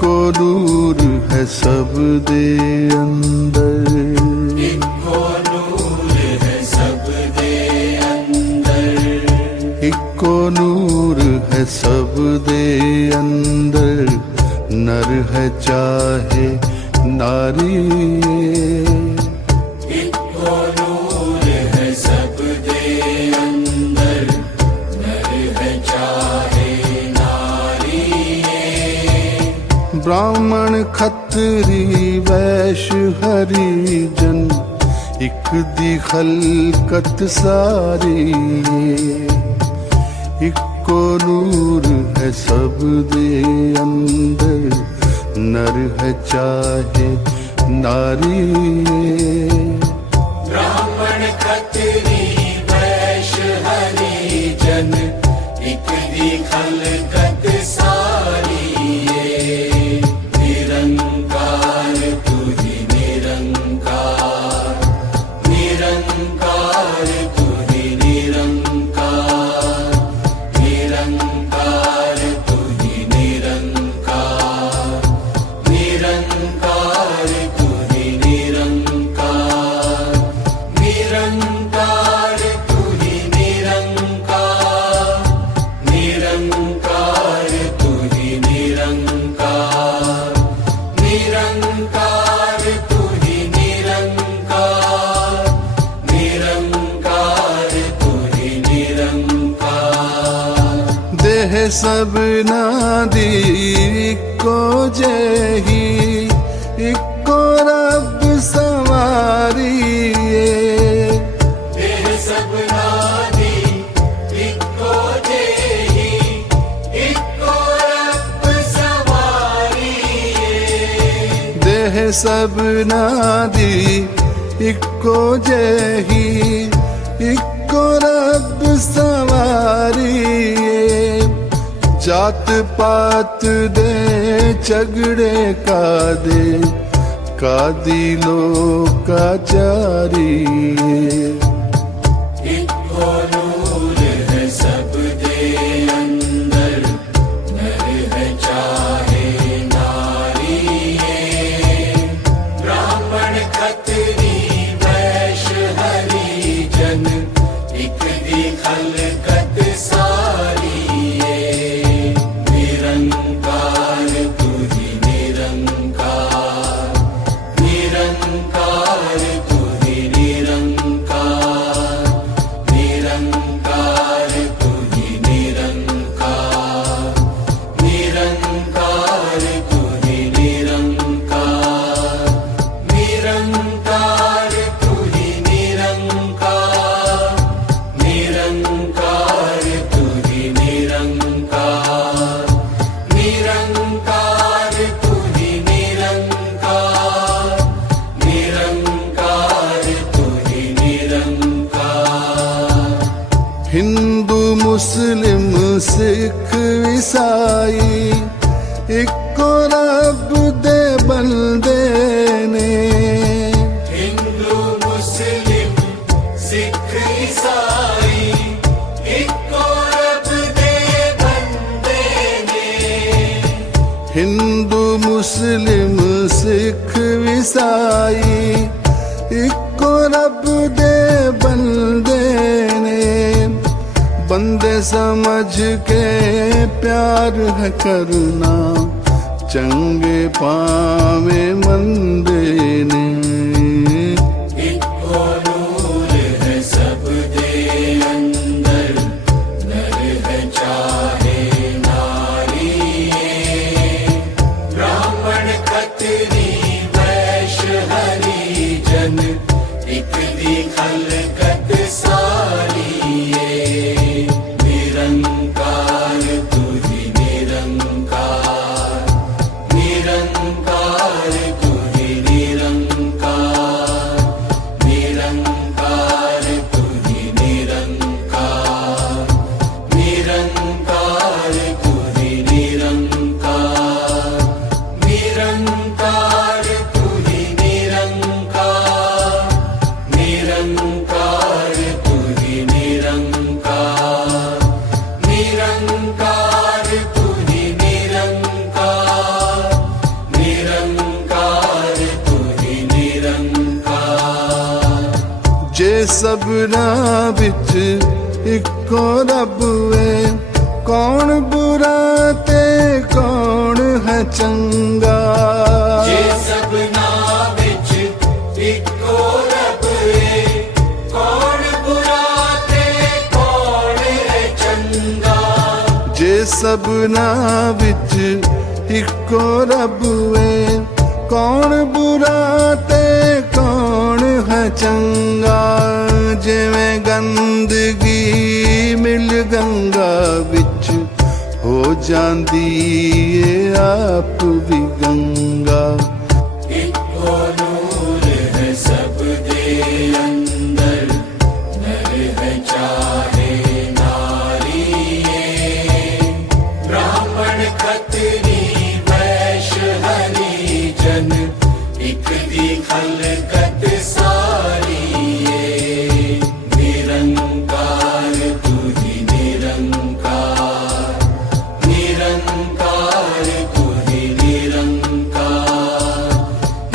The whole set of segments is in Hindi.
इक्को नूर है सब दे अंदर, इक्को नूर है सब दे अंदर, इक्को नूर है सब दे अंदर, नर है चाहे नारी। इक्को नूर है सब दे अंदर, नर है चाहे नारी। ब्राह्मण खत्री वैश्य हरिजन, इक दी खलकत सारी। इक्को नूर है सब दे अंदर, नर है चाहे नारी। ब्राह्मण खत्री वैश्य हरिजन, इक दी खलकत सारी। निरंकार तू ही निरंकार, निरंकार तू ही निरंकार, निरंकार तू ही निरंकार, निरंकार तू ही निरंकार, निरंकार तू ही निरंकार, निरंकार तू ही निरंकार, निरंकार तू ही निरंकार, निरंकार तू ही निरंकार। देह सब नादी इक्को जेही, इक्को रब सवारी। देह सब नादी इक्को जेही, इक्को रब सवारी। देह सब नादी इक्को जेही, इक्को रब सवारी। जात पात दे झगड़े का दे, कादी लोकाचारी। इक्को नूर है सब दे अंदर, नर है चाहे नारी। ब्राह्मण खत्री वैश्य हरिजन, इक दी खलकत सारी। निरंकार तू ही निरंकार, निरंकार तू ही निरंकार, निरंकार तू ही निरंकार, निरंकार तू ही निरंकार, निरंकार तू ही निरंकार, निरंकार तू ही निरंकार, निरंकार तू ही निरंकार, निरंकार तू ही निरंकार। हिंदू मुस्लिम सिख ईसाई, इक्को रब दे बंदे ने। हिंदू मुस्लिम सिख ईसाई, इक्को रब दे बंदे ने। हिंदू मुस्लिम सिख ईसाई, इक्को रब दे बंदे ने। बंदे समझ के प्यार है करना, चंगे पावे मंदे ने। इक्को नूर है सब दे अंदर, नर है चाहे नारी। ब्राह्मण खत्री वैश्य हरिजन, इक दी खलकत सारी। निरंकार तू ही निरंकार, निरंकार तू ही निरंकार। सबना विच इको रब है, कौन बुरा ते कौन है चंगा। जे सबना विच इको रब है, कौन बुरा ते कौन है चंगा। जे सबना विच इको रब है, कौन बुरा ते कौन है चंगा। जिवें गंदगी मिल गंगा विच हो जांदी ए आप भी गंगा। इको नूर है सब दे अंदर, नर है चाहे नारी है। ब्राह्मण खत्री वैश्य हरिजन, एक दी खलकत सारी है। निरंकार तू ही निरंकार, निरंकार तू ही निरंकार,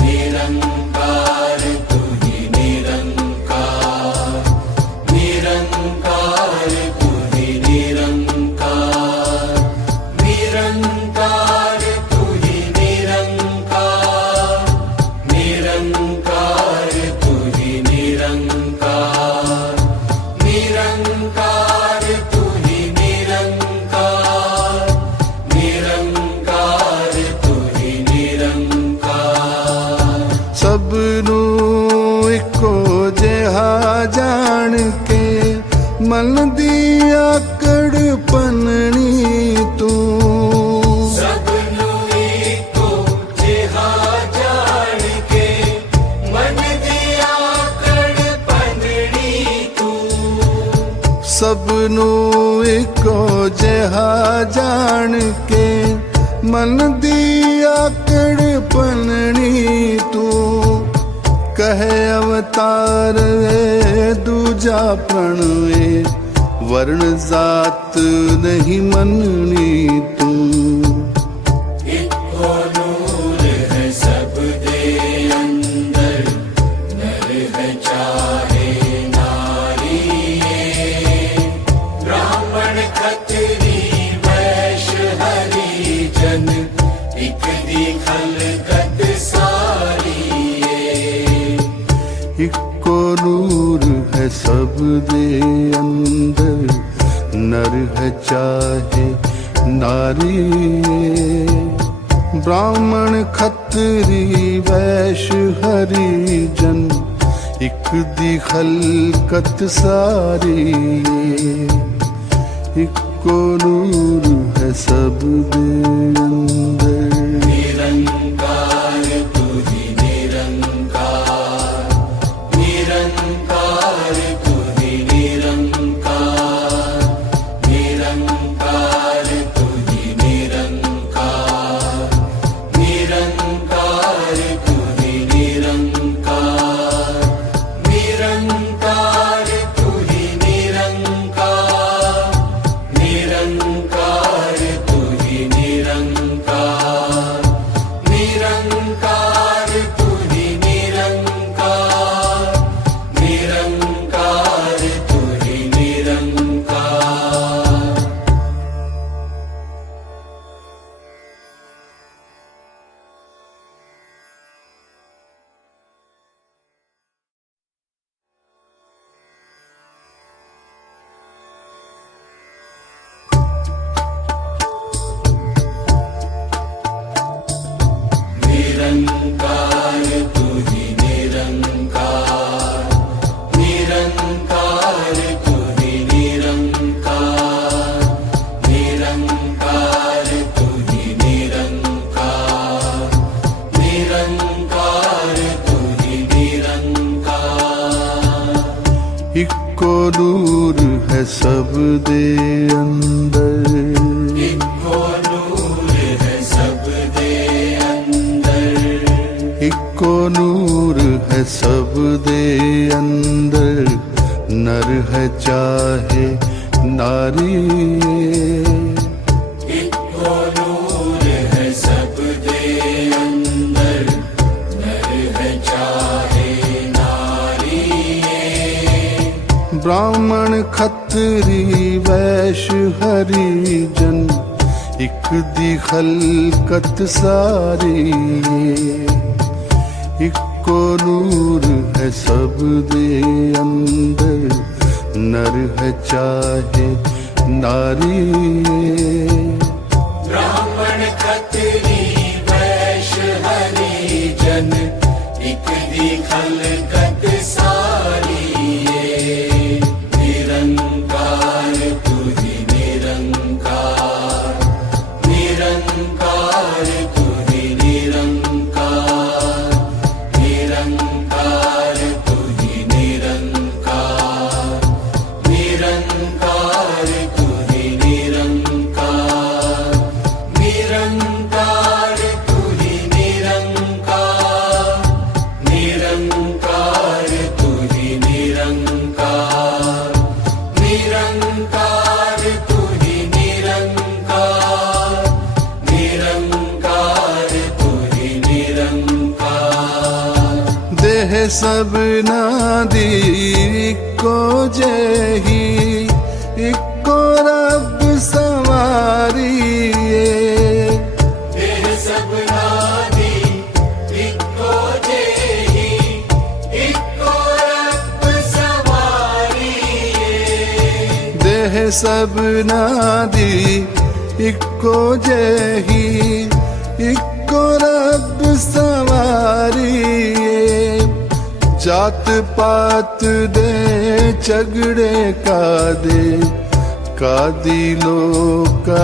निरंकार तू ही निरंकार, निरंकार तू ही निरंकार, निरंकार तू ही निरंकार, निरंकार तू ही निरंकार, निरंकार तू ही निरंकार, निरंकार तू ही निरंकार। सबनू इको जिहा जान के, मन दी आकड़ पननी तू। सबनू इको जिहा जान के, मन दी आकड़ पननी तू। सबनू इको जिहा जान के, मन दी आकड़ पननी तू। कहे अवतार है दूजा प्रण है, वर्ण जात नहीं मननी तू। इको नूर है सब दे अंदर, नर है चाहे नारी है। ब्राह्मण खत्री वैश्य हरिजन, एक दी खलकत सारी है। इको नूर है सब दे अंदर, नर है चाहे नारी। ब्राह्मण खत्री वैश्य हरिजन, एक दी खलकत सारी। इको नूर है सब दे अंदर। निरंकार तू ही निरंकार, निरंकार तू ही निरंकार, निरंकार तू ही निरंकार, निरंकार तू ही निरंकार, निरंकार तू ही निरंकार, निरंकार तू ही निरंकार, निरंकार तू ही निरंकार, निरंकार तू ही निरंकार। निरंकार तू ही निरंकार, निरंकार तू ही निरंकार, निरंकार तू ही निरंकार, निरंकार तू ही निरंकार। इको नूर है सब दे अंदर, इको नूर है सब दे अंदर, इको नूर है सब दे अंदर। नर है चाहे नारी। इको नूर है सब दे अंदर, नर है चाहे नारी है। ब्राह्मण खत्री वैश्य हरिजन एक दी खलकत सारी इको नूर है सब दे अंदर नर है चाहे नारी ब्राह्मण खत्री वैश्य हरिजन एक दी खलकत सारी निरंकार तू ही निरंकार निरंकार तू ही निरंकार निरंकार तू ही निरंकार निरंकार तू ही निरंकार निरंकार तू ही निरंकार निरंकार तू ही निरंकार निरंकार तू ही निरंकार निरंकार तू ही निरंकार देह सब नादी इको जेही इको रब सवारी देह सब नादी इको जेही इको रब सवारी देह सब नादी इको जेही इको रब सवारी जात पात दे झगड़े का दी लोकाचारी